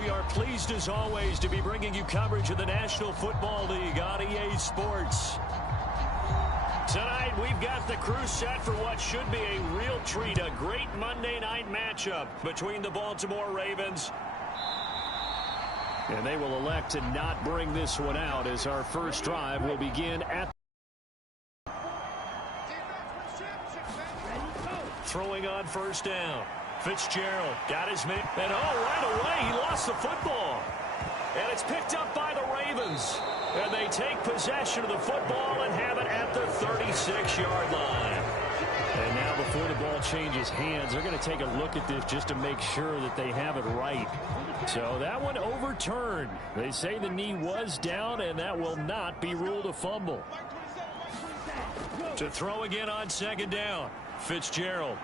We are pleased as always to be bringing you coverage of the National Football League on EA Sports. Tonight we've got the crew set for what should be a real treat, a great Monday night matchup between the Baltimore Ravens. And they will elect to not bring this one out as our first drive will begin at throwing on first down. Fitzgerald got his man, and right away he lost the football. And it's picked up by the Ravens. And they take possession of the football and have it at the 36-yard line. And now before the ball changes hands, they're going to take a look at this just to make sure that they have it right. So that one overturned. They say the knee was down, and that will not be ruled a fumble. To throw again on second down, Fitzgerald.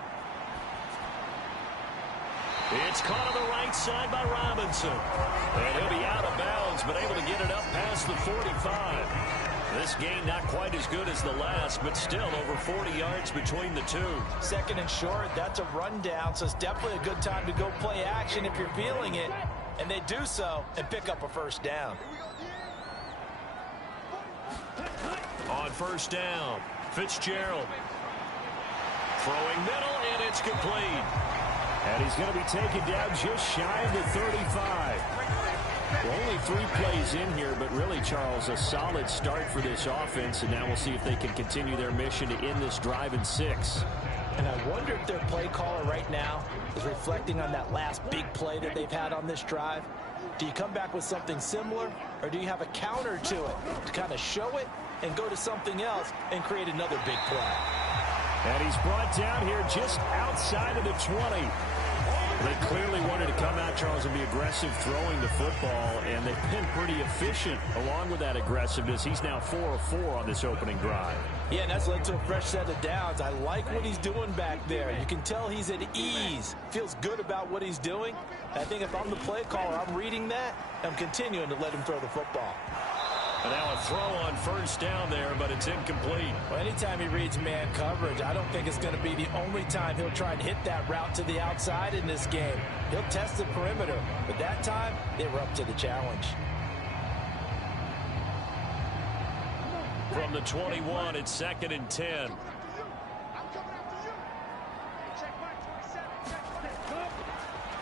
It's caught on the right side by Robinson. And he'll be out of bounds, but able to get it up past the 45. This game not quite as good as the last, but still over 40 yards between the two. Second and short, that's a rundown, so it's definitely a good time to go play action if you're feeling it. And they do so and pick up a first down. On first down, Fitzgerald. Throwing middle, and it's complete. And he's going to be taken down just shy of the 35. Well, only 3 plays in here, but really, Charles, a solid start for this offense. And now we'll see if they can continue their mission to end this drive in 6. And I wonder if their play caller right now is reflecting on that last big play that they've had on this drive. Do you come back with something similar, or do you have a counter to it to kind of show it and go to something else and create another big play? And he's brought down here just outside of the 20. They clearly wanted to come out, Charles, and be aggressive throwing the football, and they've been pretty efficient along with that aggressiveness. He's now 4 of 4 on this opening drive. Yeah, and that's led to a fresh set of downs. I like what he's doing back there. You can tell he's at ease, feels good about what he's doing. I think if I'm the play caller, I'm reading that, I'm continuing to let him throw the football. And now a throw on first down there, but it's incomplete. Well, anytime he reads man coverage, I don't think it's going to be the only time he'll try and hit that route to the outside in this game. He'll test the perimeter, but that time, they were up to the challenge. From the 21, it's 2nd and 10.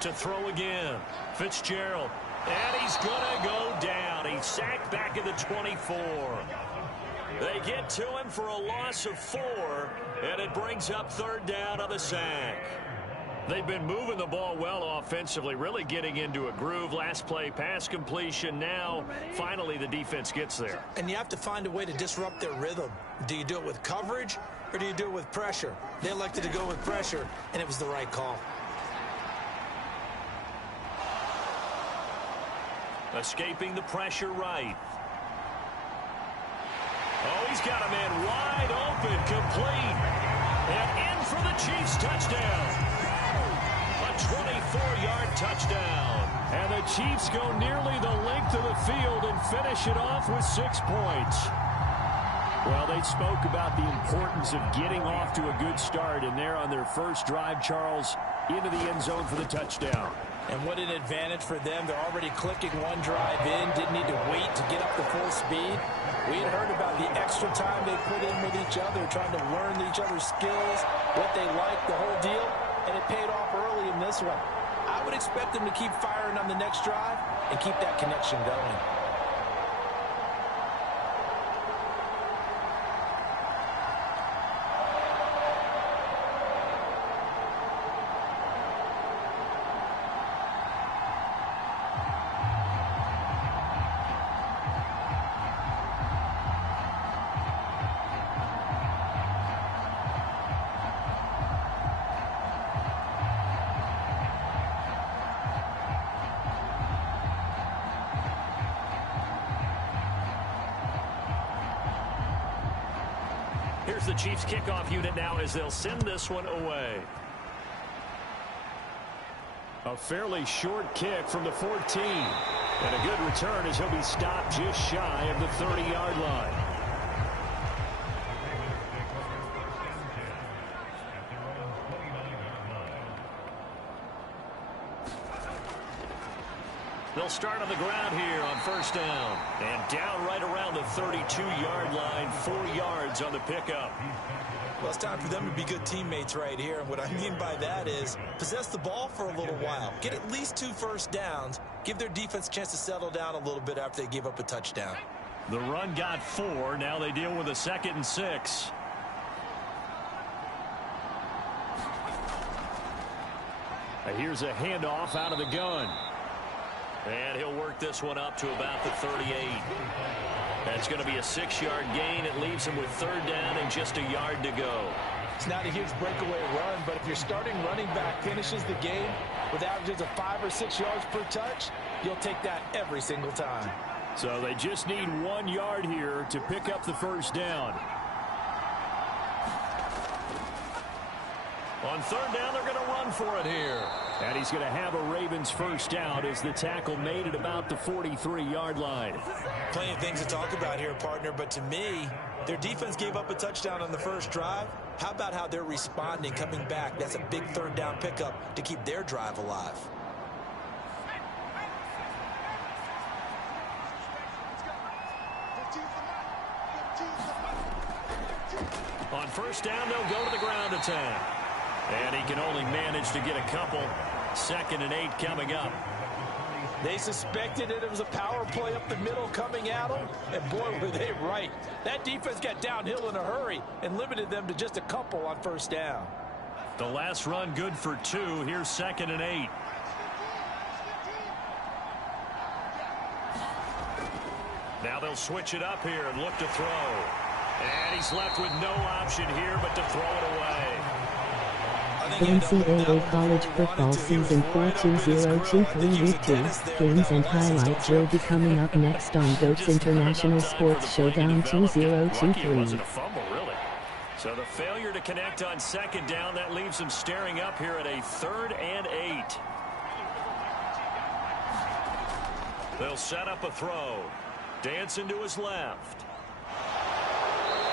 To throw again, Fitzgerald. And he's going to go down. He's sacked back at the 24. They get to him for a loss of 4, and it brings up 3rd down on the sack. They've been moving the ball well offensively, really getting into a groove. Last play, pass completion. Now, finally, the defense gets there. And you have to find a way to disrupt their rhythm. Do you do it with coverage, or do you do it with pressure? They elected to go with pressure, and it was the right call. Escaping the pressure right. Oh, he's got a man wide open, complete. And in for the Chiefs touchdown. A 24-yard touchdown. And the Chiefs go nearly the length of the field and finish it off with 6 points. Well, they spoke about the importance of getting off to a good start, and they're on their first drive, Charles, into the end zone for the touchdown. And what an advantage for them. They're already clicking one drive in, didn't need to wait to get up to full speed. We had heard about the extra time they put in with each other, trying to learn each other's skills, what they like, the whole deal, and it paid off early in this one. I would expect them to keep firing on the next drive and keep that connection going. Here's the Chiefs kickoff unit now as they'll send this one away. A fairly short kick from the 14. And a good return as he'll be stopped just shy of the 30-yard line. They'll start on the ground here on first down. And down right around the 32-yard line, 4 yards on the pickup. Well, it's time for them to be good teammates right here. And what I mean by that is possess the ball for a little while. Get at least 2 first downs. Give their defense a chance to settle down a little bit after they give up a touchdown. The run got 4. Now they deal with a 2nd and 6. Here's a handoff out of the gun. And he'll work this one up to about the 38. That's going to be a 6-yard gain. It leaves him with 3rd down and just a yard to go. It's not a huge breakaway run, but if your starting running back finishes the game with averages of 5 or 6 yards per touch, you'll take that every single time. So they just need 1 yard here to pick up the first down. On 3rd down, they're going to run for it here. And he's going to have a Ravens first down as the tackle made at about the 43-yard line. Plenty of things to talk about here, partner, but to me, their defense gave up a touchdown on the first drive. How about how they're responding, coming back? That's a big 3rd down pickup to keep their drive alive. On first down, they'll go to the ground attack. And he can only manage to get a couple. 2nd and 8 coming up. They suspected that it was a power play up the middle coming at them, and boy, were they right. That defense got downhill in a hurry and limited them to just a couple on first down. The last run good for 2. Here's 2nd and 8. Now they'll switch it up here and look to throw. And he's left with no option here but to throw it away. NCAA college football season 4-2023 Week 2 games and highlights will be coming up next on GOAT's International Sports Showdown 2023. So the failure to connect on 2nd down, that leaves them staring up here at a 3rd and 8. They'll set up a throw. Dancing to his left.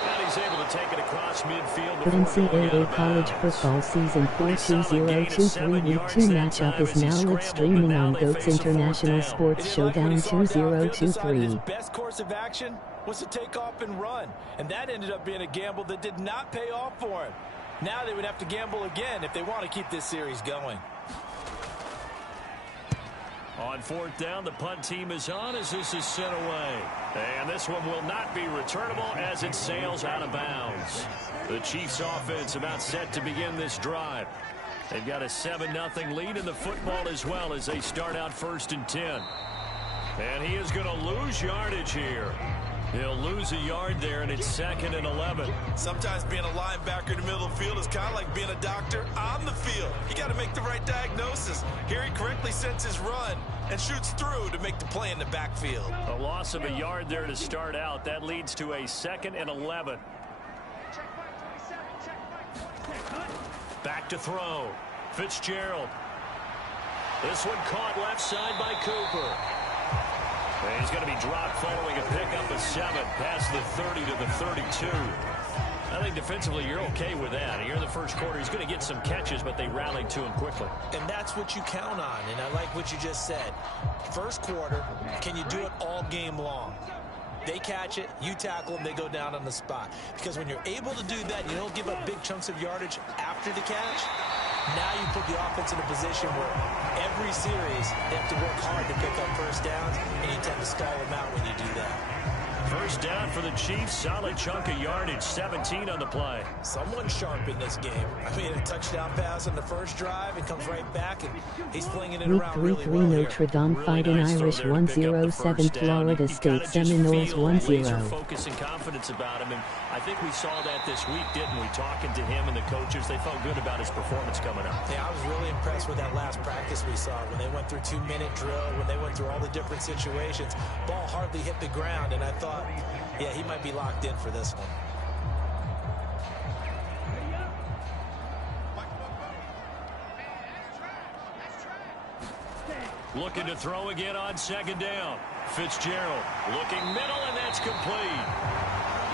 And he's able to take it across midfield. NCAA college football season 4-2023 Week 2 matchup is now live streaming on GOAT's International Sports Showdown 2023. His best course of action was to take off and run, and that ended up being a gamble that did not pay off for him. Now they would have to gamble again if they want to keep this series going. On 4th down, the punt team is on as this is sent away. And this one will not be returnable as it sails out of bounds. The Chiefs offense about set to begin this drive. They've got a 7-0 lead in the football as well as they start out 1st and 10. And he is going to lose yardage here. He'll lose a yard there, and it's 2nd and 11. Sometimes being a linebacker in the middle of the field is kind of like being a doctor on the field. You got to make the right diagnosis. Here he correctly sets his run and shoots through to make the play in the backfield. A loss of a yard there to start out. That leads to a 2nd and 11. Back to throw. Fitzgerald. This one caught left side by Cooper. And he's going to be dropped following a pickup of 7 past the 30 to the 32. I think defensively you're okay with that. Here in the first quarter, he's going to get some catches, but they rallied to him quickly. And that's what you count on, and I like what you just said. First quarter, can you do it all game long? They catch it, you tackle them, they go down on the spot. Because when you're able to do that, you don't give up big chunks of yardage after the catch. Now you put the offense in a position where every series they have to work hard to pick up first downs, and you tend to stall them out when you do that. First down for the Chiefs. Solid chunk of yardage. 17 on the play. Someone sharp in this game. I mean, a touchdown pass on the first drive. It comes right back, and he's flinging it around really well here. Notre Dame fighting Irish 1-0-7 Florida State Seminoles 1-0. Focus and confidence about him, and I think we saw that this week, didn't we? Talking to him and the coaches, they felt good about his performance coming up. Yeah, I was really impressed with that last practice we saw when they went through 2-minute drill, when they went through all the different situations. Ball hardly hit the ground, and I thought, yeah, he might be locked in for this one. Looking to throw again on second down. Fitzgerald looking middle, and that's complete.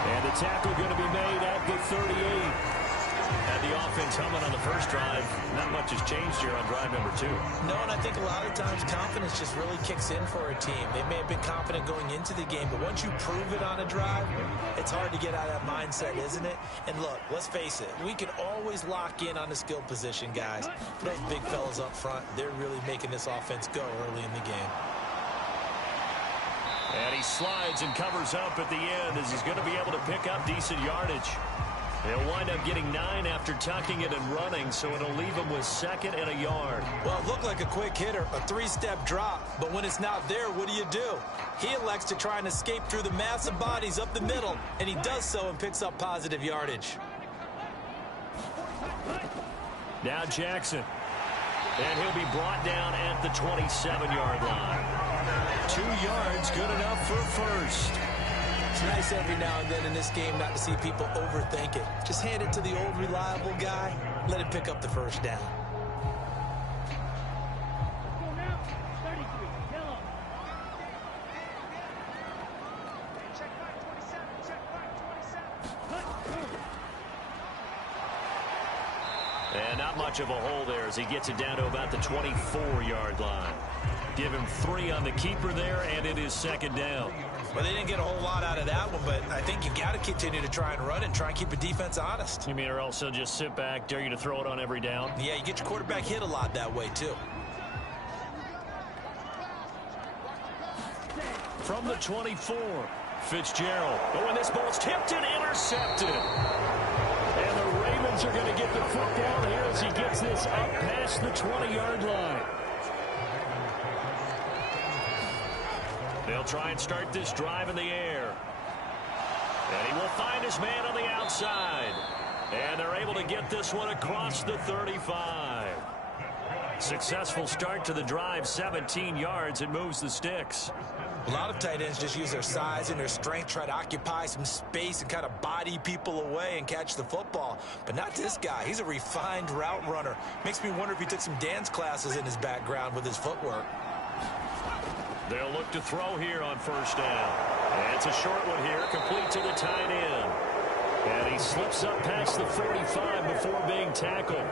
And the tackle going to be made at the 38. Had the offense humming on the first drive. Not much has changed here on drive number 2. No, and I think a lot of times confidence just really kicks in for a team. They may have been confident going into the game, but once you prove it on a drive, it's hard to get out of that mindset, isn't it? And look, let's face it, we can always lock in on the skill position, guys. Those big fellas up front, they're really making this offense go early in the game. And he slides and covers up at the end as he's going to be able to pick up decent yardage. He'll wind up getting 9 after tucking it and running, so it'll leave him with 2nd and a yard. Well, it looked like a quick hitter, a 3-step drop, but when it's not there, what do? He elects to try and escape through the massive bodies up the middle, and he does so and picks up positive yardage. Now Jackson. And he'll be brought down at the 27-yard line. 2 yards, good enough for a first. It's nice every now and then in this game not to see people overthink it. Just hand it to the old reliable guy, let him pick up the first down. And not much of a hole there as he gets it down to about the 24-yard line. Give him 3 on the keeper there, and it is 2nd down. Well, they didn't get a whole lot out of that one, but I think you've got to continue to try and run and try and keep the defense honest. You mean or else he'll just sit back, dare you to throw it on every down? Yeah, you get your quarterback hit a lot that way, too. From the 24, Fitzgerald. Oh, and this ball's tipped and intercepted. And the Ravens are going to get the foot down here as he gets this up past the 20-yard line. They'll try and start this drive in the air. And he will find his man on the outside. And they're able to get this one across the 35. Successful start to the drive, 17 yards. It moves the sticks. A lot of tight ends just use their size and their strength, try to occupy some space and kind of body people away and catch the football. But not this guy. He's a refined route runner. Makes me wonder if he took some dance classes in his background with his footwork. They'll look to throw here on first down. And it's a short one here, complete to the tight end. And he slips up past the 45 before being tackled.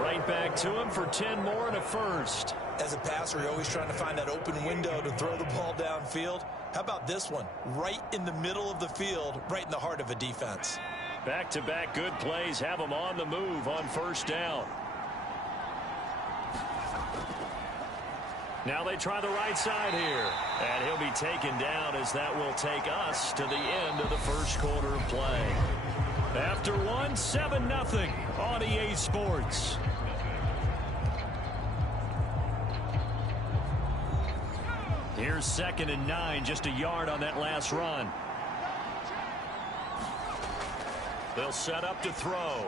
Right back to him for 10 more and a first. As a passer, you're always trying to find that open window to throw the ball downfield. How about this one? Right in the middle of the field, right in the heart of a defense. Back-to-back good plays have him on the move on first down. Now they try the right side here. And he'll be taken down as that will take us to the end of the first quarter of play. After one, 7-0 on EA Sports. Here's 2nd and 9, just a yard on that last run. They'll set up to throw.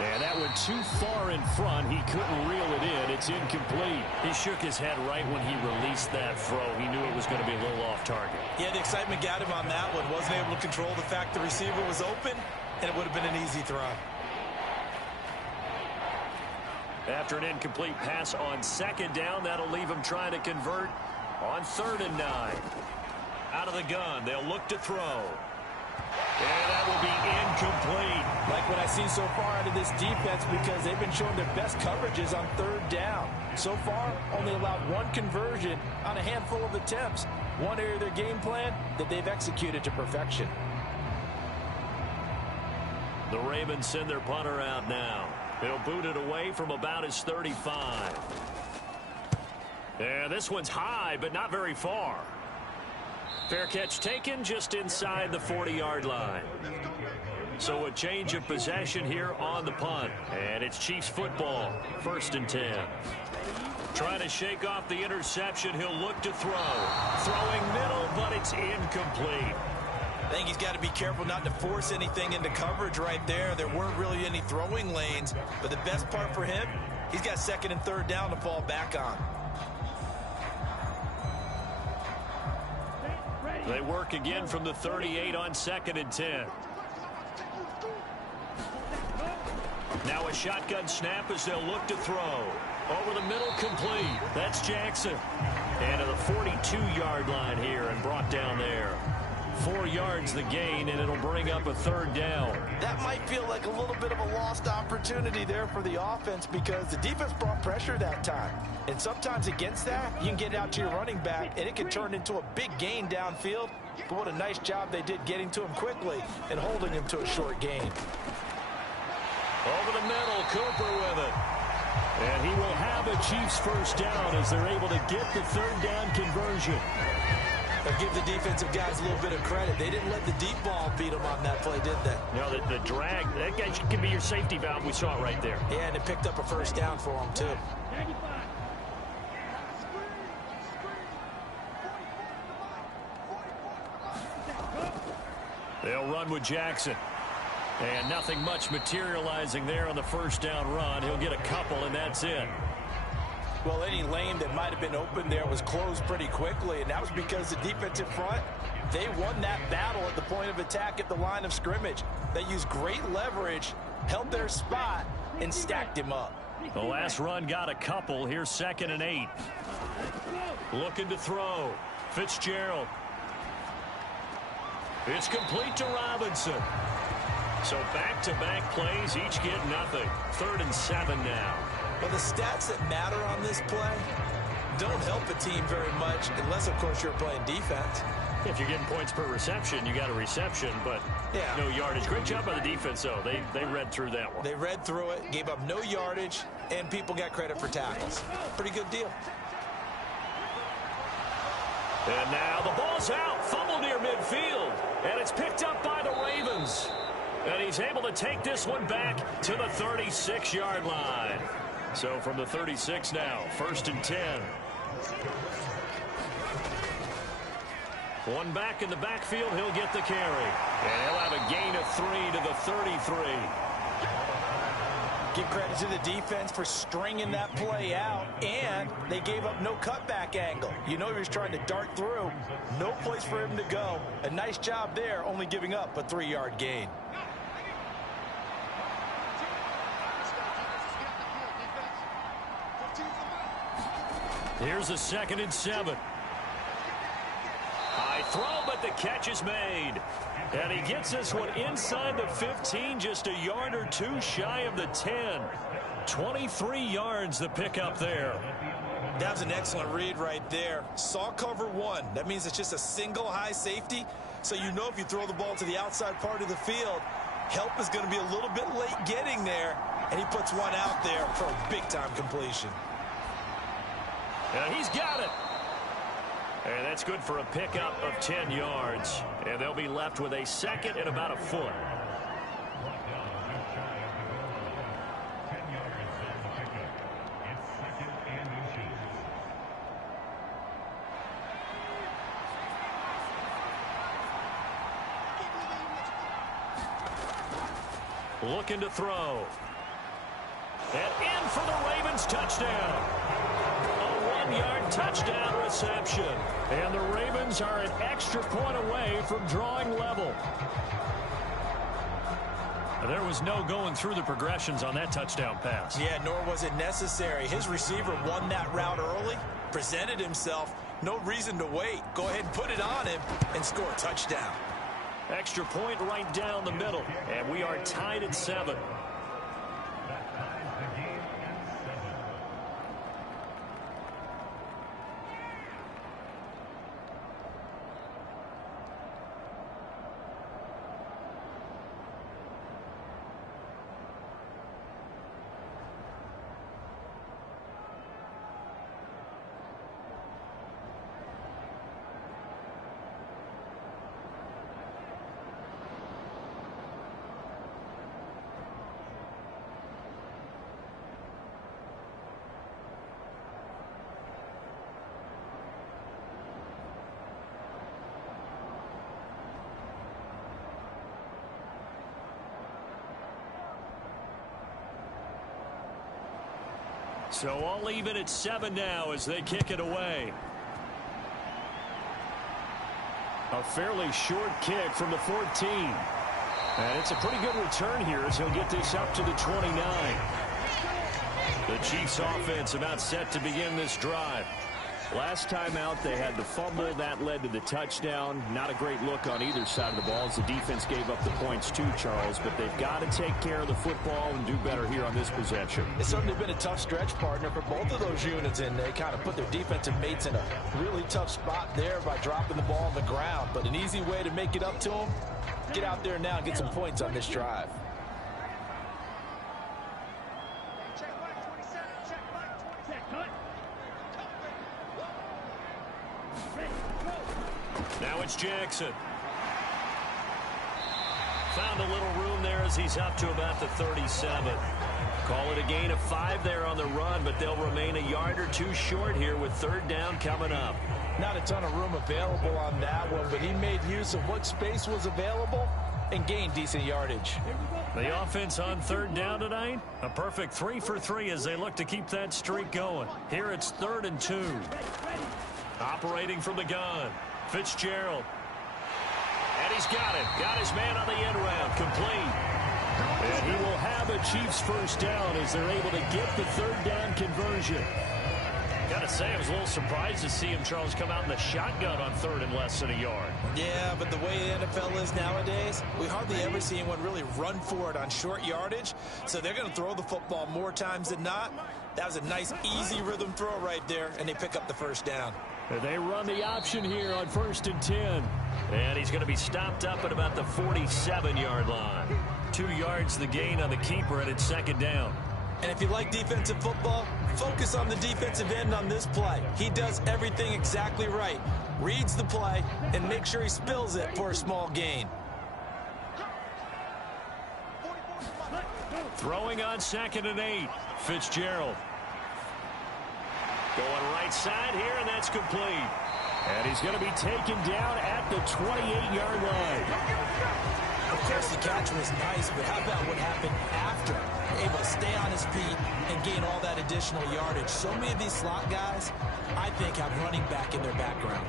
And that went too far in front. He couldn't reel it in. It's incomplete. He shook his head right when he released that throw. He knew it was going to be a little off target. Yeah, the excitement got him on that one. Wasn't able to control the fact the receiver was open, and it would have been an easy throw. After an incomplete pass on 2nd down, that'll leave him trying to convert on 3rd and 9. Out of the gun, they'll look to throw. And that will be incomplete. Like what I've seen so far out of this defense, because they've been showing their best coverages on 3rd down. So far, only allowed 1 conversion on a handful of attempts. One area of their game plan that they've executed to perfection. The Ravens send their punter out now. He'll boot it away from about his 35. And this one's high, but not very far. Fair catch taken just inside the 40-yard line. So a change of possession here on the punt. And it's Chiefs football, 1st and 10. Trying to shake off the interception. He'll look to throw. Throwing middle, but it's incomplete. I think he's got to be careful not to force anything into coverage right there. There weren't really any throwing lanes. But the best part for him, he's got 2nd and 3rd down to fall back on. They work again from the 38 on 2nd and 10. Now a shotgun snap as they'll look to throw. Over the middle, complete. That's Jackson. And to the 42-yard line here and brought down there. 4 yards the gain, and it'll bring up a 3rd down. That might feel like a little bit of a lost opportunity there for the offense because the defense brought pressure that time. And sometimes against that, you can get out to your running back, and it can turn into a big gain downfield. But what a nice job they did getting to him quickly and holding him to a short gain. Over the middle, Cooper with it. And he will have a Chiefs 1st down as they're able to get the 3rd down conversion. I'll give the defensive guys a little bit of credit. They didn't let the deep ball beat them on that play, did they? No, the drag, that guy can be your safety valve. We saw it right there. Yeah, and it picked up a 1st down for them, too. They'll run with Jackson. And nothing much materializing there on the 1st down run. He'll get a couple, and that's it. Well, any lane that might have been open there was closed pretty quickly, and that was because the defensive front, they won that battle at the point of attack at the line of scrimmage. They used great leverage, held their spot, and stacked him up. The last run got a couple. Here's 2nd and 8. Looking to throw. Fitzgerald. It's complete to Robinson. So back-to-back plays, each get nothing. 3rd and 7 now. Well, the stats that matter on this play don't help a team very much unless, of course, you're playing defense. If you're getting points per reception, you got a reception, but no yardage. Great job by the defense, though. They read through that one. They read through it, gave up no yardage, and people got credit for tackles. Pretty good deal. And now the ball's out. Fumble near midfield. And it's picked up by the Ravens. And he's able to take this one back to the 36-yard line. So from the 36 now, 1st and 10. One back in the backfield, he'll get the carry. And he'll have a gain of 3 to the 33. Give credit to the defense for stringing that play out, and they gave up no cutback angle. You know he was trying to dart through. No place for him to go. A nice job there, only giving up a 3-yard gain. Here's a 2nd and 7. High throw, but the catch is made. And he gets this one inside the 15, just a yard or 2 shy of the 10. 23 yards the pickup there. That was an excellent read right there. Saw cover 1. That means it's just a single high safety. So you know if you throw the ball to the outside part of the field, help is going to be a little bit late getting there. And he puts one out there for a big-time completion. And he's got it. And that's good for a pickup of 10 yards. And they'll be left with a 2nd and about a foot. Looking to throw. And in for the Ravens touchdown. A 1-yard touchdown reception. And the Ravens are an extra point away from drawing level. There was no going through the progressions on that touchdown pass. Yeah, nor was it necessary. His receiver won that route early, presented himself. No reason to wait. Go ahead and put it on him and score a touchdown. Extra point right down the middle. And we are tied at 7. So all even at 7 now as they kick it away. A fairly short kick from the 14. And it's a pretty good return here as he'll get this up to the 29. The Chiefs offense about set to begin this drive. Last time out, they had the fumble. That led to the touchdown. Not a great look on either side of the ball as the defense gave up the points too, Charles. But they've got to take care of the football and do better here on this possession. It's certainly been a tough stretch, partner, for both of those units, and they kind of put their defensive mates in a really tough spot there by dropping the ball on the ground. But an easy way to make it up to them, get out there now and get some points on this drive. Now it's Jackson. Found a little room there as he's up to about the 37. Call it a gain of 5 there on the run, but they'll remain a yard or two short here with third down coming up. Not a ton of room available on that one, but he made use of what space was available and gained decent yardage. The offense on third down tonight, a perfect 3 for 3 as they look to keep that streak going. Here it's 3rd and 2. Operating from the gun, Fitzgerald. And he's got it. Got his man on the end round, complete. And he will have a Chiefs first down as they're able to get the third down conversion. Gotta say, I was a little surprised to see him, Charles, come out in the shotgun on 3rd and less than a yard. Yeah, but the way the NFL is nowadays, we hardly ever see anyone really run for it on short yardage. So they're going to throw the football more times than not. That was a nice, easy rhythm throw right there, and they pick up the first down. They run the option here on 1st and 10. And he's going to be stopped up at about the 47-yard line. 2 yards the gain on the keeper, and it's 2nd down. And if you like defensive football, focus on the defensive end on this play. He does everything exactly right. Reads the play and makes sure he spills it for a small gain. Throwing on 2nd and 8. Fitzgerald. Going right side here, and that's complete. And he's going to be taken down at the 28-yard line. Of course, the catch was nice, but how about what happened after? Able to stay on his feet and gain all that additional yardage. So many of these slot guys, I think, have running back in their background.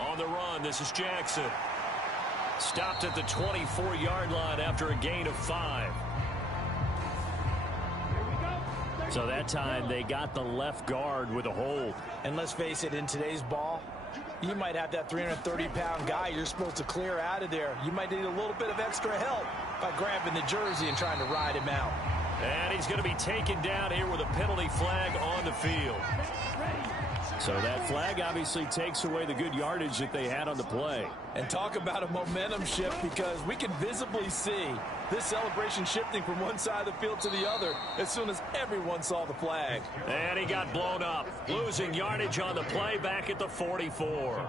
On the run, this is Jackson. Stopped at the 24-yard line after a gain of 5. So that time they got the left guard with a hold. And let's face it, in today's ball, you might have that 330-pound guy you're supposed to clear out of there. You might need a little bit of extra help by grabbing the jersey and trying to ride him out. And he's going to be taken down here with a penalty flag on the field. So that flag obviously takes away the good yardage that they had on the play. And talk about a momentum shift, because we can visibly see this celebration shifting from one side of the field to the other as soon as everyone saw the flag. And he got blown up, losing yardage on the play back at the 44.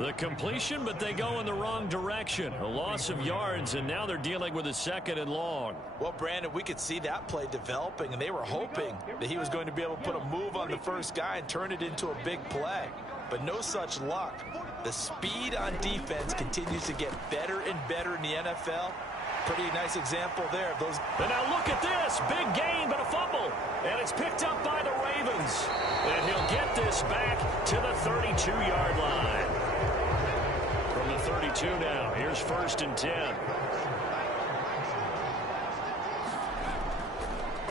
The completion, but they go in the wrong direction. A loss of yards, and now they're dealing with a 2nd and long. Well, Brandon, we could see that play developing, and they were hoping that he was going to be able to put a move on the first guy and turn it into a big play. But no such luck. The speed on defense continues to get better and better in the NFL. Pretty nice example there of those. And now look at this. Big gain, but a fumble. And it's picked up by the Ravens. And he'll get this back to the 32-yard line. From the 32 now, here's 1st and 10.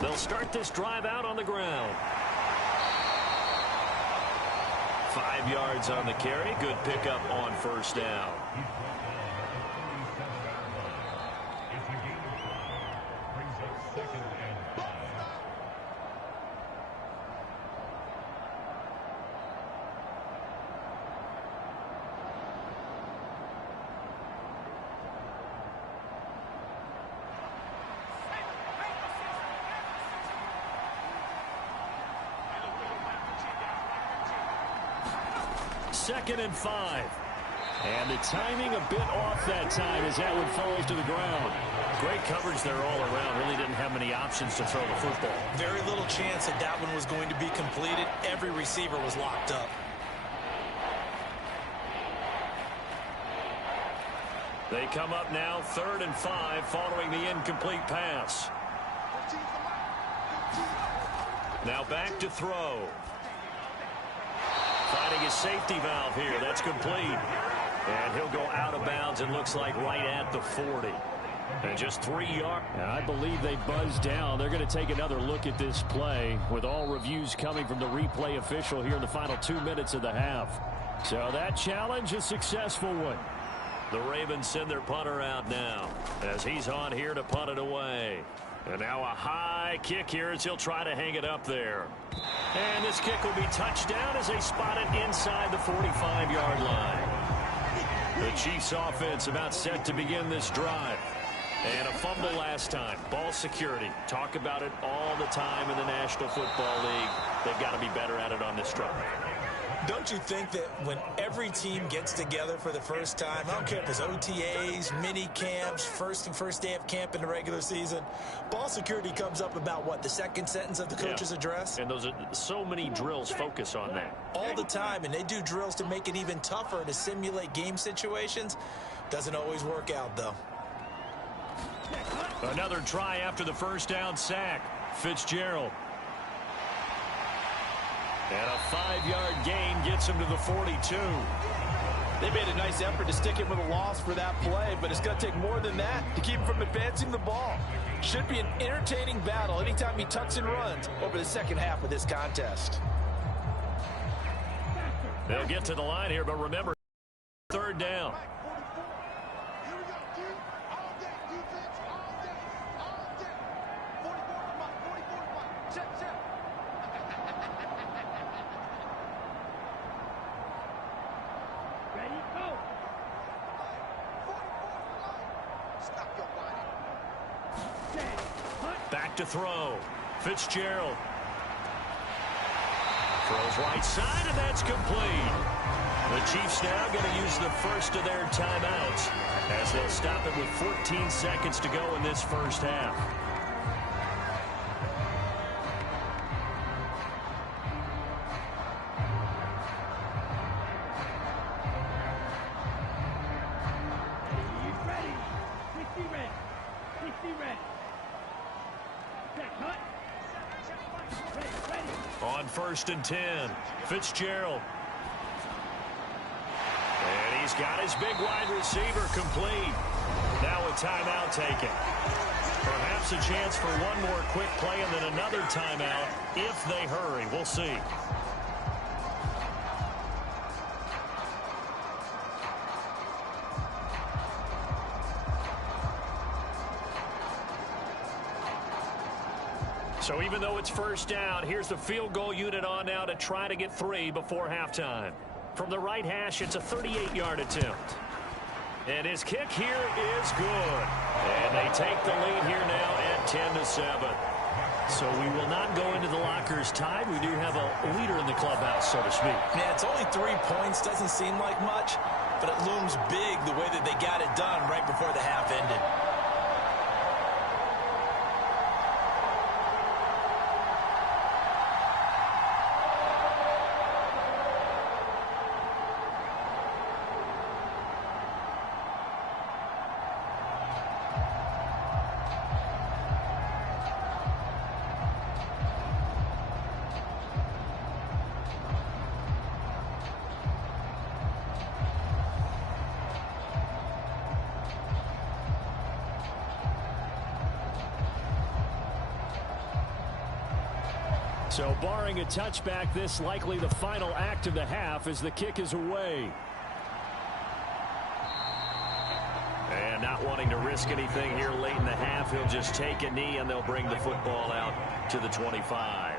They'll start this drive out on the ground. 5 yards on the carry. Good pickup on 1st down. Second and 5. And the timing a bit off that time as that one falls to the ground. Great coverage there all around. Really didn't have many options to throw the football. Very little chance that that one was going to be completed. Every receiver was locked up. They come up now 3rd and 5 following the incomplete pass. Now back to throw. Finding his safety valve here. That's complete. And he'll go out of bounds, it looks like, right at the 40. And just 3 yards. And I believe they buzzed down. They're going to take another look at this play with all reviews coming from the replay official here in the final 2 minutes of the half. So that challenge, a successful one. The Ravens send their punter out now as he's on here to punt it away. And now a high kick here as he'll try to hang it up there. And this kick will be touched down as they spot it inside the 45-yard line. The Chiefs offense about set to begin this drive. And a fumble last time. Ball security. Talk about it all the time in the National Football League. They've got to be better at it on this drive. Don't you think that when every team gets together for the first time, I don't care if it's OTAs, mini camps, first day of camp in the regular season, ball security comes up about what, the second sentence of the coach's address? And those are so many drills focus on that. All the time, and they do drills to make it even tougher to simulate game situations. Doesn't always work out, though. Another try after the first down sack. Fitzgerald. And a 5-yard gain gets him to the 42. They made a nice effort to stick him with a loss for that play, but it's going to take more than that to keep him from advancing the ball. Should be an entertaining battle anytime he tucks and runs over the second half of this contest. They'll get to the line here, but remember, third down. Back to throw. Fitzgerald. Throws right side, and that's complete. The Chiefs now going to use the first of their timeouts as they'll stop it with 14 seconds to go in this first half. On 1st and 10, Fitzgerald. And he's got his big wide receiver complete. Now a timeout taken. Perhaps a chance for one more quick play and then another timeout if they hurry. We'll see. So even though it's first down, here's the field goal unit on now to try to get 3 before halftime. From the right hash, it's a 38-yard attempt. And his kick here is good. And they take the lead here now at 10-7. So we will not go into the lockers tied. We do have a leader in the clubhouse, so to speak. Yeah, it's only 3 points. Doesn't seem like much, but it looms big the way that they got it done right before the half ended. So barring a touchback, this likely the final act of the half as the kick is away. And not wanting to risk anything here late in the half, he'll just take a knee and they'll bring the football out to the 25.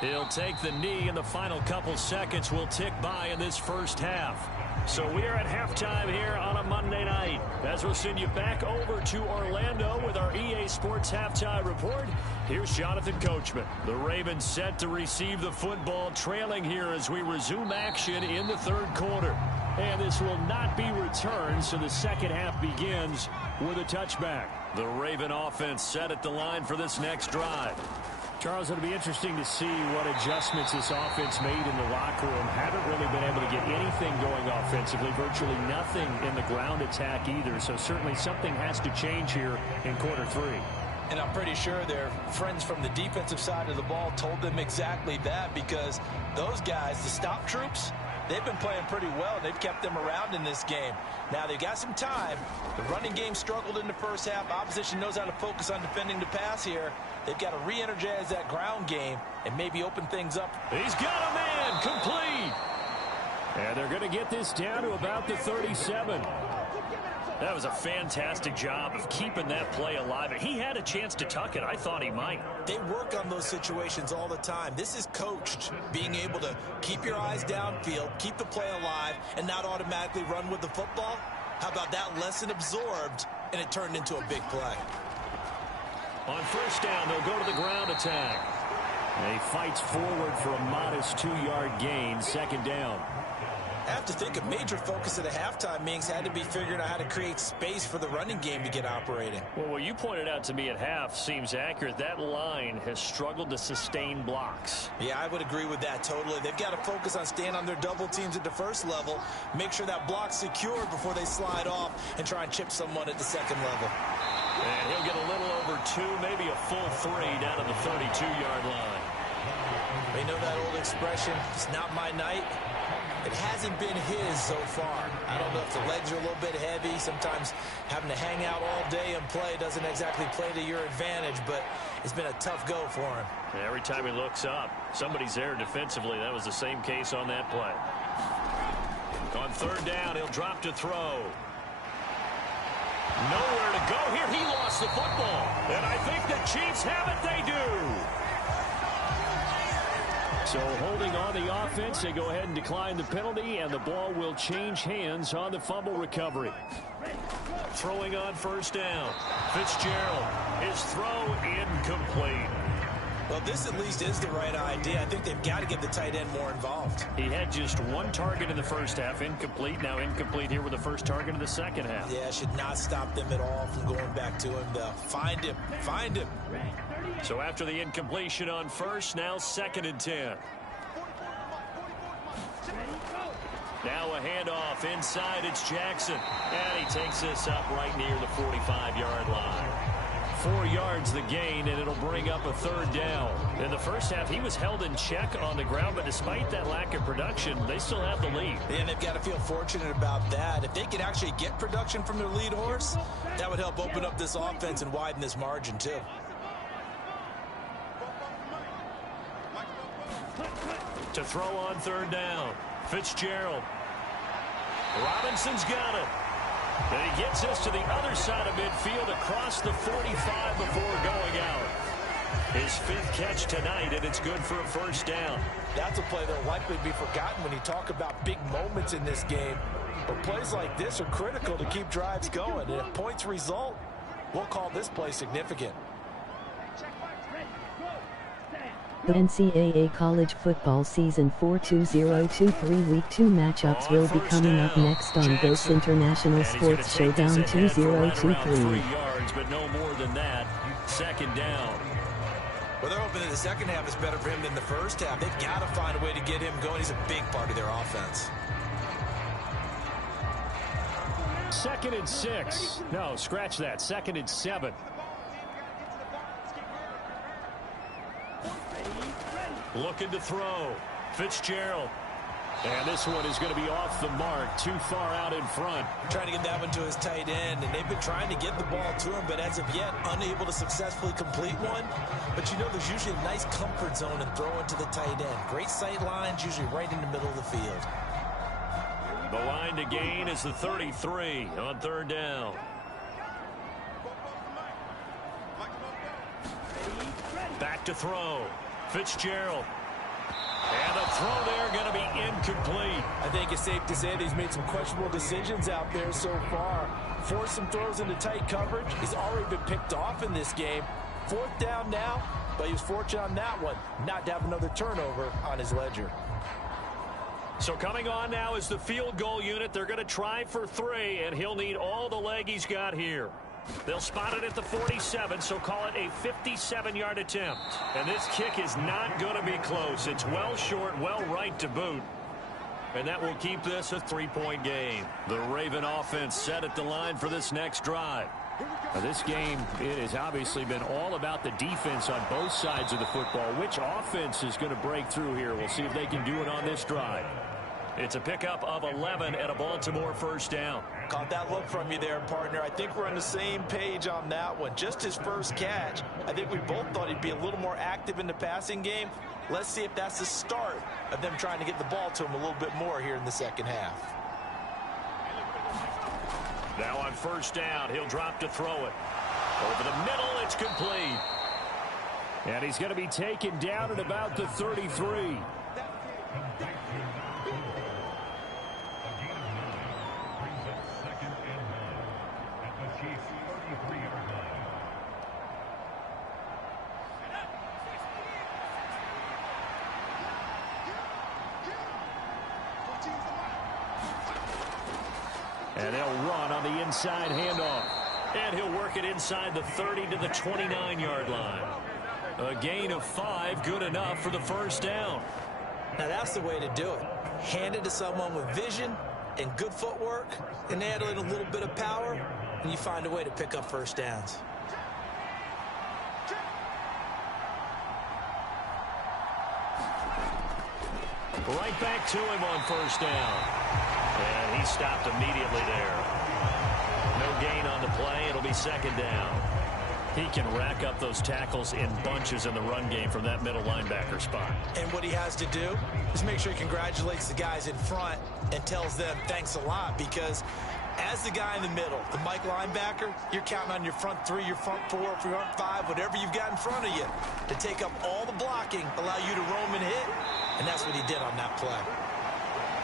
He'll take the knee and the final couple seconds will tick by in this first half. So we are at halftime here on a Monday night. As we'll send you back over to Orlando with our EA Sports Halftime Report. Here's Jonathan Coachman. The Ravens set to receive the football, trailing here as we resume action in the third quarter. And this will not be returned, so the second half begins with a touchback. The Raven offense set at the line for this next drive. Charles, it'll be interesting to see what adjustments this offense made in the locker room. Haven't really been able to get anything going offensively, virtually nothing in the ground attack either. So certainly something has to change here in quarter 3. And I'm pretty sure their friends from the defensive side of the ball told them exactly that, because those guys, the stop troops, they've been playing pretty well. They've kept them around in this game. Now, they've got some time. The running game struggled in the first half. Opposition knows how to focus on defending the pass here. They've got to re-energize that ground game and maybe open things up. He's got a man complete. And they're going to get this down to about the 37. That was a fantastic job of keeping that play alive. He had a chance to tuck it. I thought he might. They work on those situations all the time. This is coached, being able to keep your eyes downfield, keep the play alive, and not automatically run with the football. How about that lesson absorbed, and it turned into a big play? On first down, they'll go to the ground attack. And he fights forward for a modest 2-yard gain, second down. I have to think a major focus at a halftime means had to be figuring out how to create space for the running game to get operating. Well, what you pointed out to me at half seems accurate. That line has struggled to sustain blocks. Yeah, I would agree with that totally. They've got to focus on staying on their double teams at the first level, make sure that block's secured before they slide off and try and chip someone at the second level. And he'll get a little over 2, maybe a full 3 down to the 32-yard line. You know that old expression, it's not my night? It hasn't been his so far. I don't know if the legs are a little bit heavy. Sometimes having to hang out all day and play doesn't exactly play to your advantage, but it's been a tough go for him. And every time he looks up, somebody's there defensively. That was the same case on that play. On third down, he'll drop to throw. Nowhere to go here. He lost the football. And I think the Chiefs have it. They do. So holding on the offense, they go ahead and decline the penalty, and the ball will change hands on the fumble recovery. Throwing on first down. Fitzgerald, his throw incomplete. Well, this at least is the right idea. I think they've got to get the tight end more involved. He had just 1 target in the first half, incomplete. Now incomplete here with the first target of the second half. Yeah, should not stop them at all from going back to him. Find him. Find him. So after the incompletion on first, now 2nd and 10. Now a handoff inside. It's Jackson. And he takes this up right near the 45-yard line. 4 yards the gain, and it'll bring up a third down. In the first half, he was held in check on the ground, but despite that lack of production, they still have the lead. And they've got to feel fortunate about that. If they could actually get production from their lead horse, that would help open up this offense and widen this margin, too. To throw on third down, Fitzgerald. Robinson's got it. And he gets us to the other side of midfield across the 45 before going out. His 5th catch tonight, and it's good for a first down. That's a play that'll likely be forgotten when you talk about big moments in this game. But plays like this are critical to keep drives going. And if points result, we'll call this play significant. The NCAA college football season 4-2023 Week 2 matchups will be coming up next on Ghost International Sports Showdown 2023. 3 yards, but no more than that. Second down. Well, they're hoping that the second half is better for him than the first half. They've got to find a way to get him going. He's a big part of their offense. 2nd and 6. No, scratch that. 2nd and 7. Looking to throw. Fitzgerald. And this one is going to be off the mark. Too far out in front. Trying to get that one to his tight end, and they've been trying to get the ball to him, but as of yet, unable to successfully complete one. But you know there's usually a nice comfort zone in throwing to the tight end. Great sight lines, usually right in the middle of the field. The line to gain is the 33 on third down. Back to throw. Fitzgerald. And the throw there going to be incomplete. I think it's safe to say that he's made some questionable decisions out there so far. Forced some throws into tight coverage. He's already been picked off in this game. 4th down now, but he was fortunate on that one not to have another turnover on his ledger. So coming on now is the field goal unit. They're going to try for 3, and he'll need all the leg he's got here. They'll spot it at the 47, so call it a 57-yard attempt. And this kick is not going to be close. It's well short, well right to boot. And that will keep this a 3-point game. The Raven offense set at the line for this next drive. Now this game, it has obviously been all about the defense on both sides of the football. Which offense is going to break through here? We'll see if they can do it on this drive. It's a pickup of 11 and a Baltimore first down. Caught that look from you there, partner. I think we're on the same page on that one. Just his first catch. I think we both thought he'd be a little more active in the passing game. Let's see if that's the start of them trying to get the ball to him a little bit more here in the second half. Now on first down, he'll drop to throw it. Over the middle, it's complete. And he's going to be taken down at about the 33. And they'll run on the inside handoff. And he'll work it inside the 30 to the 29-yard line. A gain of 5, good enough for the first down. Now that's the way to do it. Hand it to someone with vision and good footwork, and add a little bit of power, and you find a way to pick up first downs. Right back to him on first down. And he stopped immediately there. No gain on the play. It'll be second down. He can rack up those tackles in bunches in the run game from that middle linebacker spot. And what he has to do is make sure he congratulates the guys in front and tells them thanks a lot, because as the guy in the middle, the Mike linebacker, you're counting on your front 3, your front 4, your front 5, whatever you've got in front of you to take up all the blocking, allow you to roam and hit, and that's what he did on that play.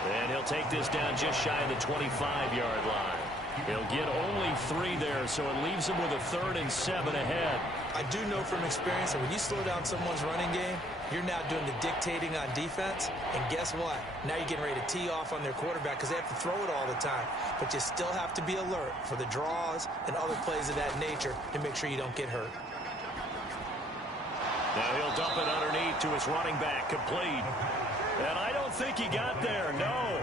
And he'll take this down just shy of the 25-yard line. He'll get only 3 there, so it leaves him with a 3rd and 7 ahead. I do know from experience that when you slow down someone's running game, you're now doing the dictating on defense. And guess what? Now you're getting ready to tee off on their quarterback because they have to throw it all the time. But you still have to be alert for the draws and other plays of that nature to make sure you don't get hurt. Now he'll dump it underneath to his running back, complete. And I don't think he got there, no.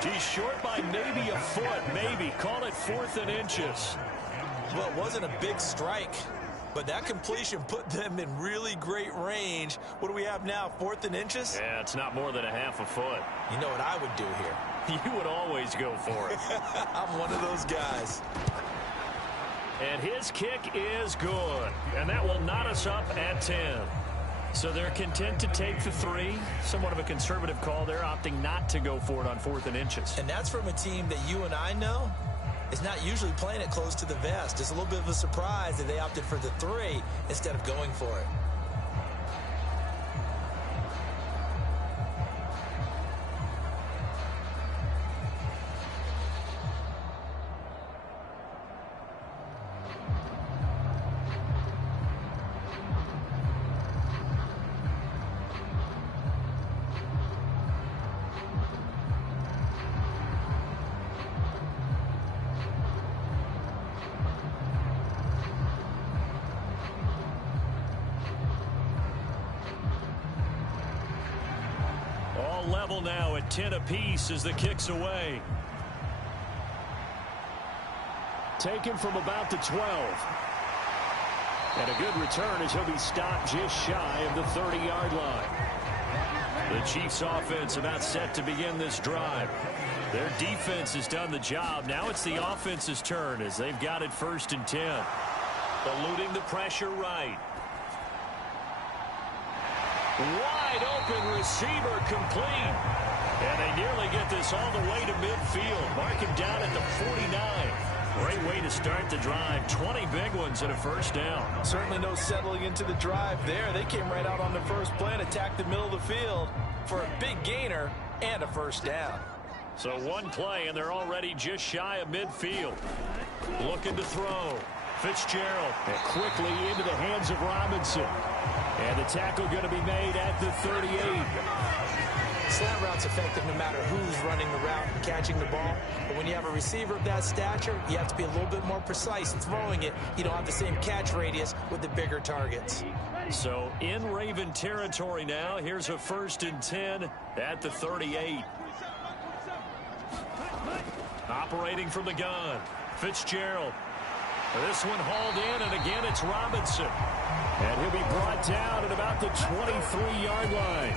He's short by maybe a foot, maybe. Call it 4th and inches. Well, it wasn't a big strike, but that completion put them in really great range. What do we have now, 4th and inches? Yeah, it's not more than a half a foot. You know what I would do here? You would always go for it. I'm one of those guys. And his kick is good. And that will knot us up at 10. So they're content to take the 3. Somewhat of a conservative call there, opting not to go for it on 4th and inches. And that's from a team that you and I know is not usually playing it close to the vest. It's a little bit of a surprise that they opted for the 3 instead of going for it. Level now at 10 apiece as the kick's away. Taken from about the 12. And a good return as he'll be stopped just shy of the 30-yard line. The Chiefs offense about set to begin this drive. Their defense has done the job. Now it's the offense's turn as they've got it 1st and 10. Eluding the pressure right. Wide open receiver complete. And they nearly get this all the way to midfield. Mark him down at the 49. Great way to start the drive. 20 big ones and a first down. Certainly no settling into the drive there. They came right out on the first play and attacked the middle of the field for a big gainer and a first down. So one play and they're already just shy of midfield. Looking to throw. Fitzgerald and quickly into the hands of Robinson. And the tackle going to be made at the 38. Slant route's effective no matter who's running the route and catching the ball. But when you have a receiver of that stature, you have to be a little bit more precise in throwing it. You don't have the same catch radius with the bigger targets. So in Raven territory now. Here's a 1st and 10 at the 38. Operating from the gun. Fitzgerald. This one hauled in, and again it's Robinson. And he'll be brought down at about the 23-yard line.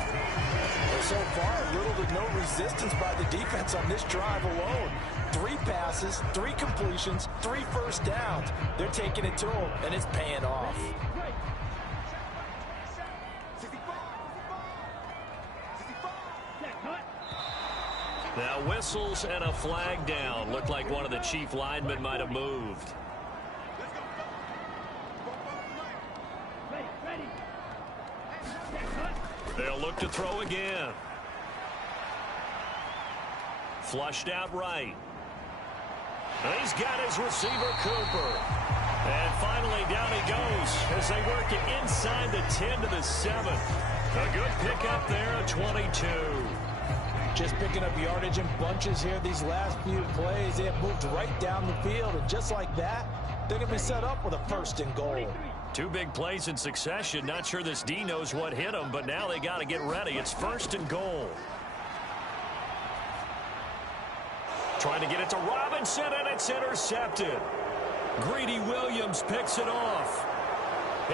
Well, so far, little to no resistance by the defense on this drive alone. 3 passes, 3 completions, 3 first downs. They're taking it to them, and it's paying off. Now whistles and a flag down. Looked like one of the Chief linemen might have moved. They'll look to throw again. Flushed out right. And he's got his receiver, Cooper. And finally down he goes as they work it inside the 10 to the 7. A good pickup there at 22. Just picking up yardage in bunches here these last few plays. They have moved right down the field, and just like that, they're going to be set up with a 1st and goal. 2 big plays in succession. Not sure this D knows what hit him, but now they got to get ready. It's 1st and goal. Trying to get it to Robinson, and it's intercepted. Greedy Williams picks it off.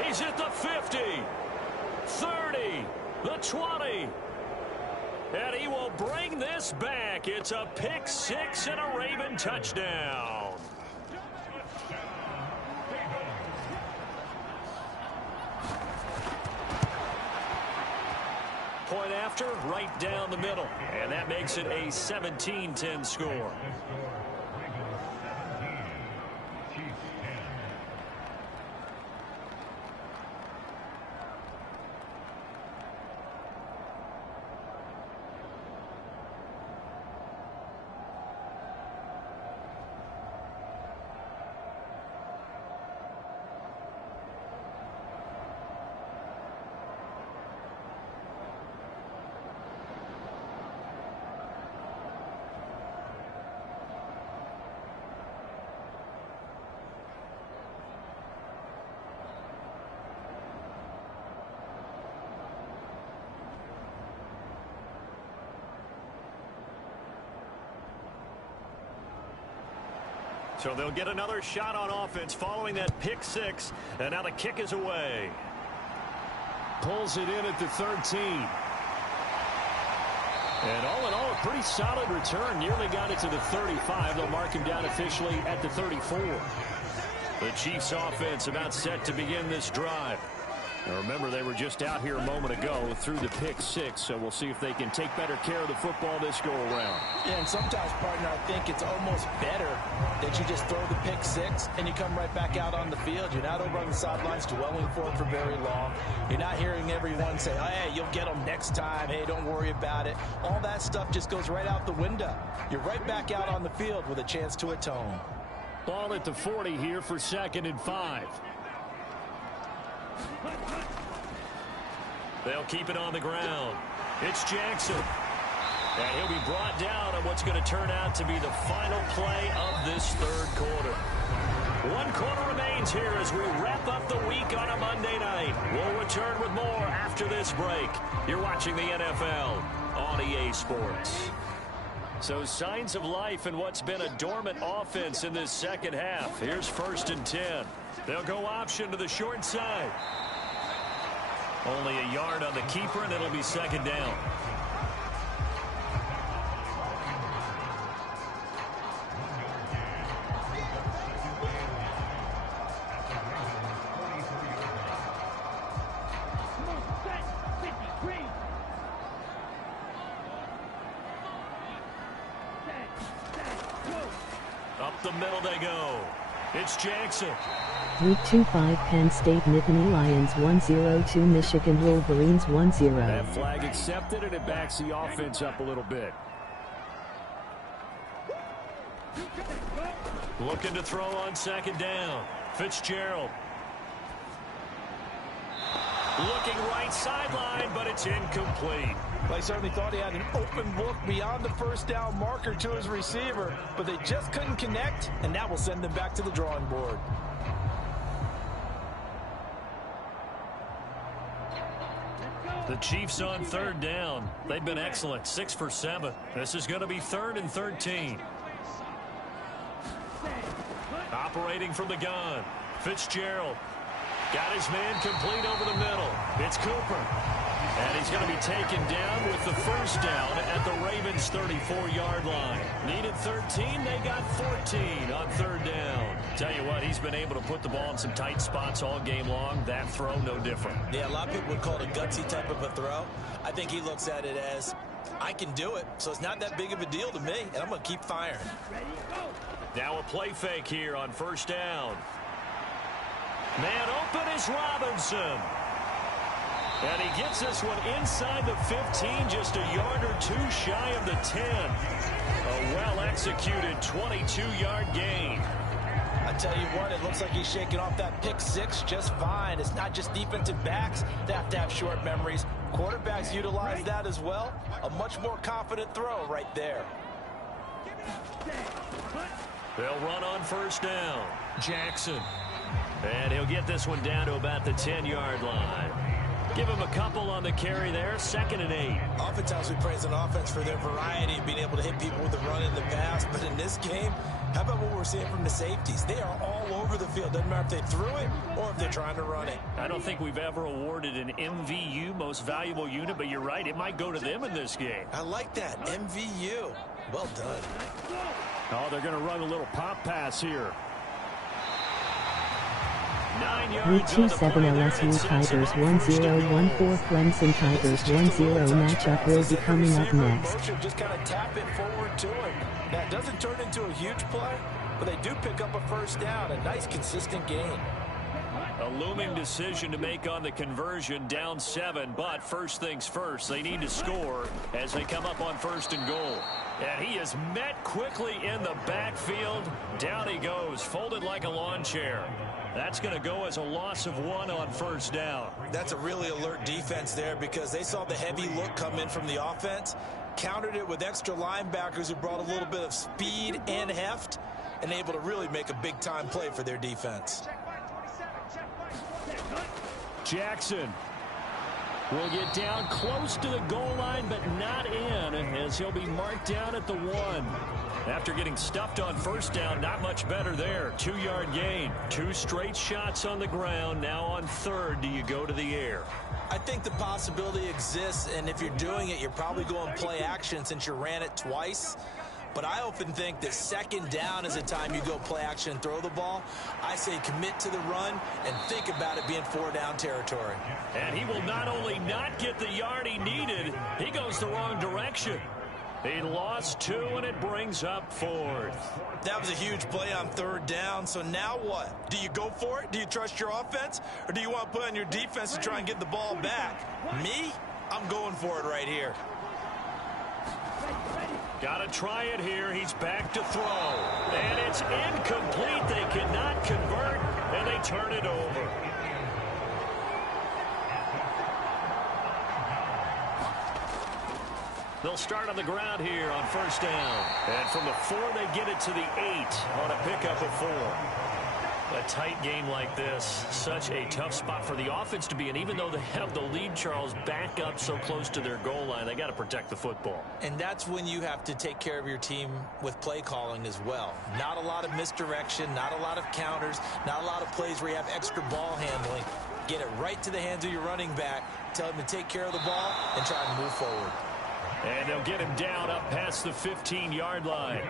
He's at the 50, 30, the 20. And he will bring this back. It's a pick 6 and a Raven touchdown. Point after, right down the middle. And that makes it a 17-10 score. So they'll get another shot on offense following that pick 6. And now the kick is away. Pulls it in at the 13. And all in all, a pretty solid return. Nearly got it to the 35. They'll mark him down officially at the 34. The Chiefs offense about set to begin this drive. Now remember, they were just out here a moment ago through the pick 6, so we'll see if they can take better care of the football this go around. Yeah, and sometimes, partner, I think it's almost better that you just throw the pick 6 and you come right back out on the field. You're not over on the sidelines dwelling for it for very long. You're not hearing everyone say, oh, hey, you'll get them next time. Hey, don't worry about it. All that stuff just goes right out the window. You're right back out on the field with a chance to atone. Ball at the 40 here for 2nd and 5. They'll keep it on the ground. It's Jackson. And he'll be brought down on what's going to turn out to be the final play of this 3rd quarter. 1 quarter remains here as we wrap up the week on a Monday night. We'll return with more after this break. You're watching the NFL on EA Sports. So signs of life in what's been a dormant offense in this 2nd half. Here's 1st and 10. They'll go option to the short side. Only a yard on the keeper, and it'll be 2nd down. Up the middle they go. It's Jackson. 3-2-5 Penn State Nittany Lions 1-0-2 Michigan Wolverines 1-0. That flag accepted, and it backs the offense up a little bit. Looking to throw on 2nd down. Fitzgerald. Looking right sideline, but it's incomplete. They certainly thought he had an open look beyond the 1st down marker to his receiver, but they just couldn't connect, and that will send them back to the drawing board. The Chiefs on 3rd down. They've been excellent, 6 for 7. This is going to be 3rd and 13. Operating from the gun, Fitzgerald. Got his man complete over the middle. It's Cooper. And he's going to be taken down with the first down at the Ravens' 34-yard line. Needed 13, they got 14 on third down. Tell you what, he's been able to put the ball in some tight spots all game long. That throw, no different. Yeah, a lot of people would call it a gutsy type of a throw. I think he looks at it as, I can do it, so it's not that big of a deal to me, and I'm going to keep firing. Now a play fake here on first down. Man open is Robinson. And he gets this one inside the 15, just a yard or two shy of the 10. A well-executed 22-yard gain. I tell you what, it looks like he's shaking off that pick six just fine. It's not just defensive backs that have to have short memories. Quarterbacks utilize that as well. A much more confident throw right there. They'll run on first down. Jackson. And he'll get this one down to about the 10-yard line. Give him a couple on the carry there, 2nd and 8. Oftentimes we praise an offense for their variety of being able to hit people with the run in the pass, but in this game, how about what we're seeing from the safeties? They are all over the field. Doesn't matter if they threw it or if they're trying to run it. I don't think we've ever awarded an MVU, most valuable unit, but you're right, it might go to them in this game. I like that, MVU. Well done. Oh, they're going to run a little pop pass here. 9 yards on the play there. LSU Tigers 1014 Clemson Tigers 10 matchup will be coming up next. Just kind of tap it forward to him. That doesn't turn into a huge play, but they do pick up a first down. A nice consistent gain. A looming decision to make on the conversion, down 7, but first things first, they need to score as they come up on 1st and goal. And he is met quickly in the backfield. Down he goes, folded like a lawn chair. That's going to go as a loss of 1 on first down. That's a really alert defense there because they saw the heavy look come in from the offense, countered it with extra linebackers who brought a little bit of speed and heft, and able to really make a big-time play for their defense. Jackson will get down close to the goal line, but not in, as he'll be marked down at the 1. After getting stuffed on first down, not much better there. 2-yard gain. 2 straight shots on the ground. Now on 3rd, do you go to the air? I think the possibility exists, and if you're doing it, you're probably going play action since you ran it twice. But I often think that 2nd down is a time you go play action and throw the ball. I say commit to the run and think about it being 4-down territory. And he will not only not get the yard he needed, he goes the wrong direction. He lost 2, and it brings up 4th. That was a huge play on 3rd down, so now what? Do you go for it? Do you trust your offense? Or do you want to put on your defense to try and get the ball back? Me? I'm going for it right here. Got to try it here. He's back to throw. And it's incomplete. They cannot convert, and they turn it over. They'll start on the ground here on first down. And from the 4, they get it to the 8 on a pickup of 4. A tight game like this, such a tough spot for the offense to be in. Even though they have the lead, Charles, back up so close to their goal line, they got to protect the football. And that's when you have to take care of your team with play calling as well. Not a lot of misdirection, not a lot of counters, not a lot of plays where you have extra ball handling. Get it right to the hands of your running back, tell him to take care of the ball, and try and move forward. And they'll get him down up past the 15-yard line.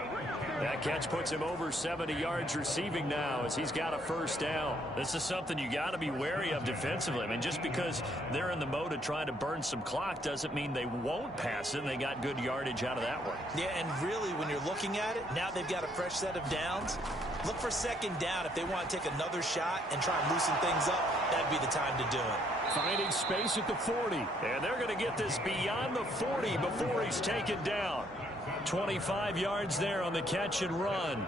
That catch puts him over 70 yards receiving now as he's got a first down. This is something you got to be wary of defensively. I mean, just because they're in the mode of trying to burn some clock doesn't mean they won't pass it. And they got good yardage out of that one. Yeah, and really, when you're looking at it, now they've got a fresh set of downs. Look for 2nd down if they want to take another shot and try and loosen things up. That'd be the time to do it. Finding space at the 40. And they're going to get this beyond the 40 before he's taken down. 25 yards there on the catch and run.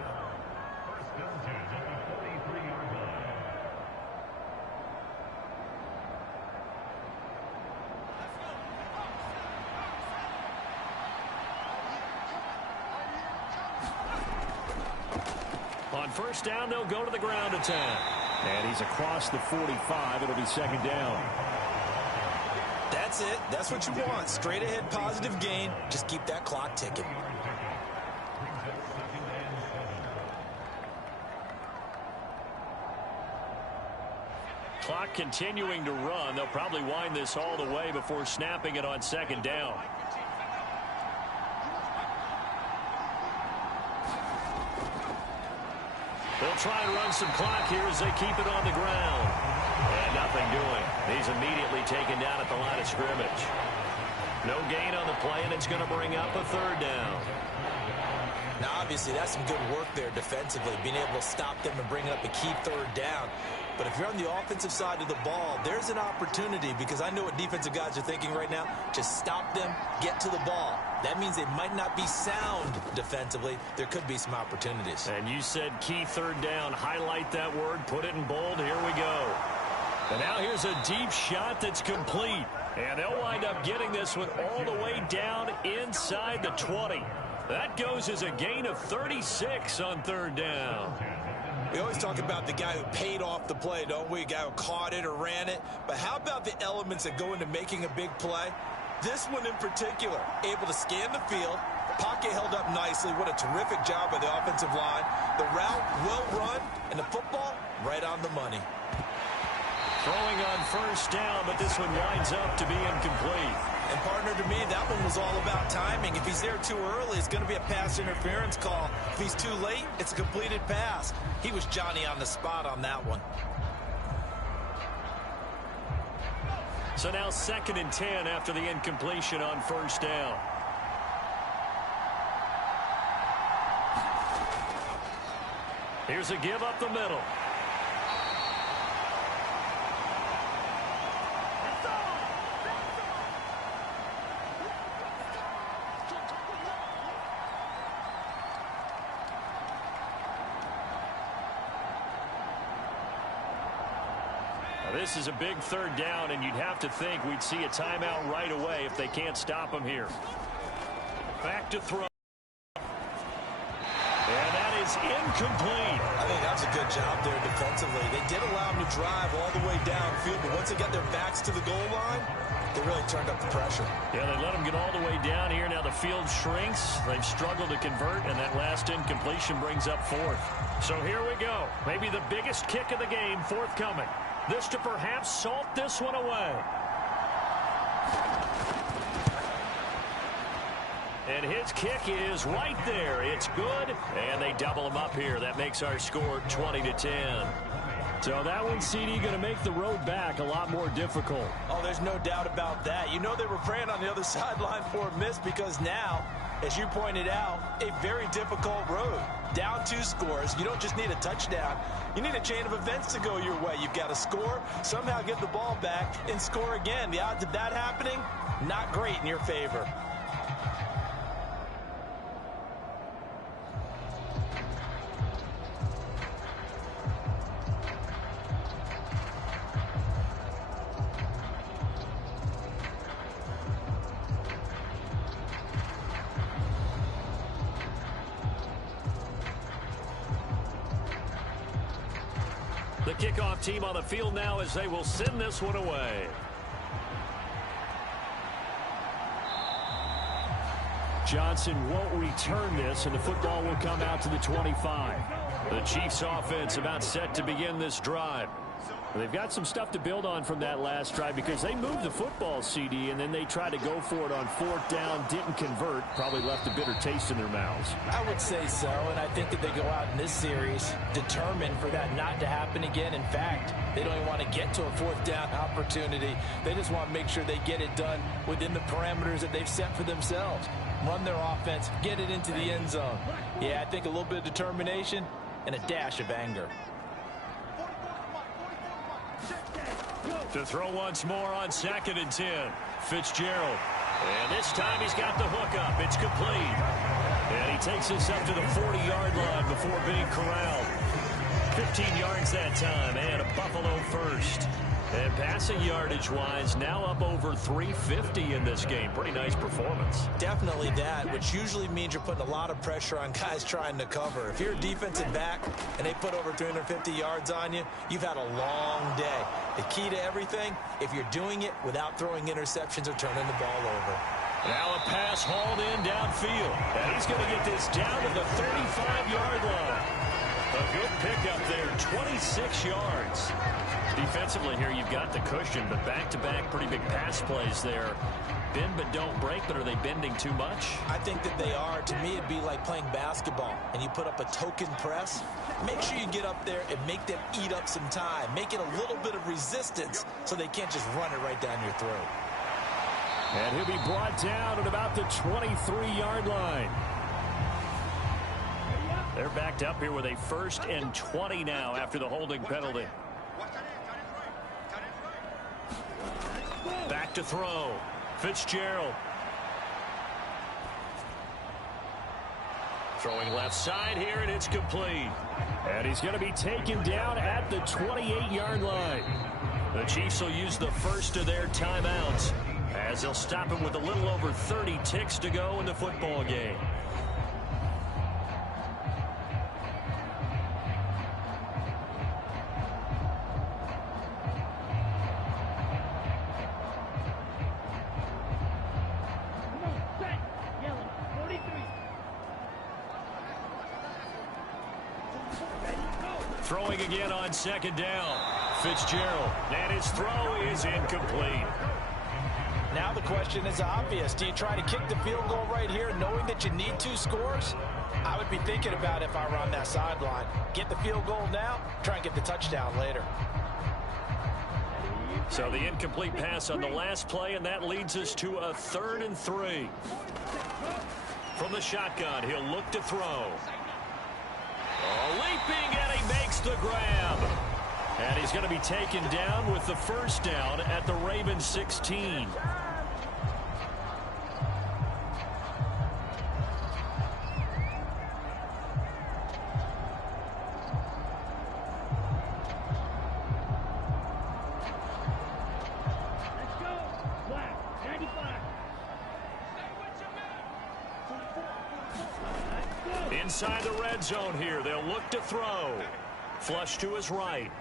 On first down, they'll go to the ground attack. And he's across the 45. It'll be 2nd down. That's it. That's what you want. Straight ahead positive gain. Just keep that clock ticking. clock continuing to run. They'll probably wind this all the way before snapping it on second down. They'll try and run some clock here as they keep it on the ground. And nothing doing. He's immediately taken down at the line of scrimmage. No gain on the play, and it's going to bring up a third down. Now, obviously, that's some good work there defensively, being able to stop them and bring up a key third down. But if you're on the offensive side of the ball, there's an opportunity, because I know what defensive guys are thinking right now. Just stop them, get to the ball. That means they might not be sound defensively. There could be some opportunities. And you said key third down. Highlight that word. Put it in bold. Here we go. And now here's a deep shot that's complete. And they'll wind up getting this one all the way down inside the 20. That goes as a gain of 36 on third down. We always talk about the guy who paid off the play, don't we? A guy who caught it or ran it. But how about the elements that go into making a big play? This one in particular, able to scan the field. Pocket held up nicely. What a terrific job by the offensive line. The route well run, and the football right on the money. Throwing on first down, but this one winds up to be incomplete. And partner, to me, that one was all about timing. If he's there too early, it's going to be a pass interference call. If he's too late, it's a completed pass. He was Johnny on the spot on that one. So now 2nd and 10 after the incompletion on first down. Here's a give up the middle. This is a big third down, and you'd have to think we'd see a timeout right away if they can't stop him here. Back to throw. And that is incomplete. I think that was a good job there defensively. They did allow him to drive all the way downfield, but once they got their backs to the goal line, they really turned up the pressure. Yeah, they let him get all the way down here. Now the field shrinks. They've struggled to convert, and that last incompletion brings up 4th. So here we go. Maybe the biggest kick of the game forthcoming. This to perhaps salt this one away. And his kick is right there. It's good, and they double him up here. That makes our score 20-10. So that one, CD, going to make the road back a lot more difficult. Oh, there's no doubt about that. You know they were praying on the other sideline for a miss, because now, as you pointed out, a very difficult road. Down 2 scores. You don't just need a touchdown. You need a chain of events to go your way. You've got to score, somehow get the ball back, and score again. The odds of that happening, not great in your favor. The kickoff team on the field now as they will send this one away. Johnson won't return this, and the football will come out to the 25. The Chiefs offense about set to begin this drive. They've got some stuff to build on from that last drive, because they moved the football, CD, and then they tried to go for it on 4th down, didn't convert, probably left a bitter taste in their mouths. I would say so, and I think that they go out in this series determined for that not to happen again. In fact, they don't even want to get to a 4th down opportunity. They just want to make sure they get it done within the parameters that they've set for themselves. Run their offense, get it into the end zone. Yeah, I think a little bit of determination and a dash of anger. To throw once more on 2nd and 10. Fitzgerald. And this time he's got the hook up. It's complete. And he takes this up to the 40-yard line before being corralled. 15 yards that time, and a Buffalo first. And passing yardage-wise, now up over 350 in this game. Pretty nice performance. Definitely that, which usually means you're putting a lot of pressure on guys trying to cover. If you're a defensive back and they put over 350 yards on you, you've had a long day. The key to everything, if you're doing it without throwing interceptions or turning the ball over. Now a pass hauled in downfield. And he's going to get this down to the 35-yard line. A Good pickup there, 26 yards. Defensively here, you've got the cushion, but back-to-back pretty big pass plays there. Bend but don't break, but are they bending too much? I think that they are. To me, it'd be like playing basketball, and you put up a token press. Make sure you get up there and make them eat up some time. Make it a little bit of resistance so they can't just run it right down your throat. And he'll be brought down at about the 23-yard line. They're backed up here with a 1st and 20 now after the holding penalty. Back to throw. Fitzgerald. Throwing left side here, and it's complete. And he's going to be taken down at the 28-yard line. The Chiefs will use the first of their timeouts as they'll stop him with a little over 30 ticks to go in the football game. Throwing again on 2nd down. Fitzgerald, and his throw is incomplete. Now the question is obvious. Do you try to kick the field goal right here knowing that you need 2 scores? I would be thinking about it if I were on that sideline. Get the field goal now, try and get the touchdown later. So the incomplete pass on the last play, and that leads us to a 3rd and 3. From the shotgun, he'll look to throw. Leaping, and he makes the grab. And he's going to be taken down with the 1st down at the Ravens 16. Inside the red zone here, they'll look to throw. Flush to his right.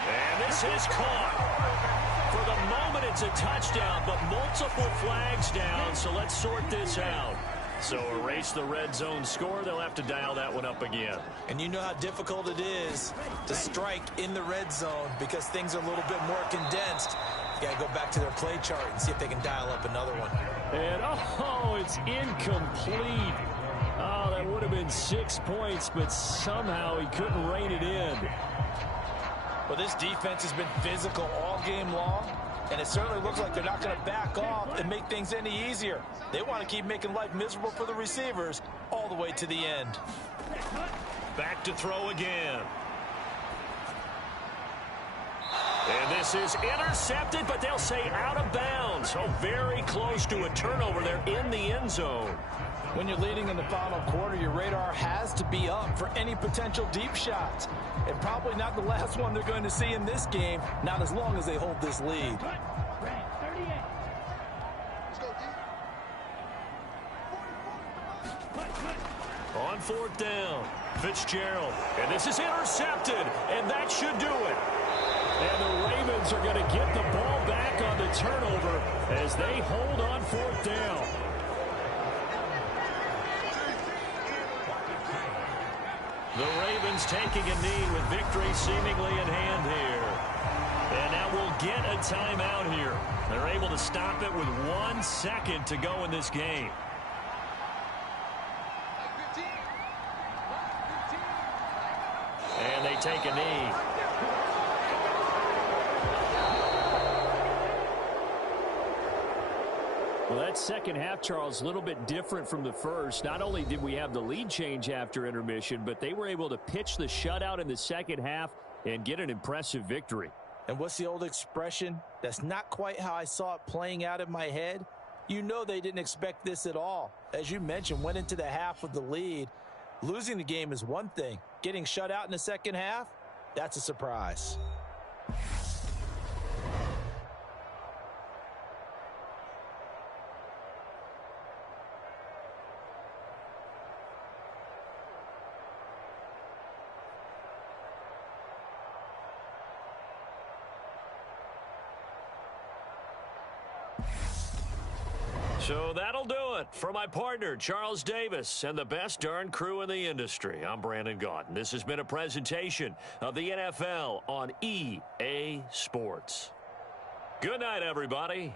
And this is caught. For the moment, it's a touchdown, but multiple flags down, so let's sort this out. So erase the red zone score. They'll have to dial that one up again. And you know how difficult it is to strike in the red zone because things are a little bit more condensed. You got to go back to their play chart and see if they can dial up another one. And, oh, it's incomplete. Oh, that would have been 6 points, but somehow he couldn't rein it in. Well, this defense has been physical all game long, and it certainly looks like they're not going to back off and make things any easier. They want to keep making life miserable for the receivers all the way to the end. Back to throw again. And this is intercepted, but they'll say out of bounds. Oh, very close to a turnover there in the end zone. When you're leading in the final quarter, your radar has to be up for any potential deep shots. And probably not the last one they're going to see in this game, not as long as they hold this lead. On 4th down, Fitzgerald. And this is intercepted, and that should do it. And the Ravens are going to get the ball back on the turnover as they hold on 4th down. The Ravens taking a knee with victory seemingly in hand here. And now we'll get a timeout here. They're able to stop it with 1 second to go in this game. And they take a knee. Well, that second half, Charles, a little bit different from the first. Not only did we have the lead change after intermission, but they were able to pitch the shutout in the second half and get an impressive victory. And what's the old expression? That's not quite how I saw it playing out in my head. You know they didn't expect this at all. As you mentioned, went into the half with the lead. Losing the game is one thing. Getting shut out in the second half, that's a surprise. So that'll do it. For my partner, Charles Davis, and the best darn crew in the industry, I'm Brandon Gaudin. This has been a presentation of the NFL on EA Sports. Good night, everybody.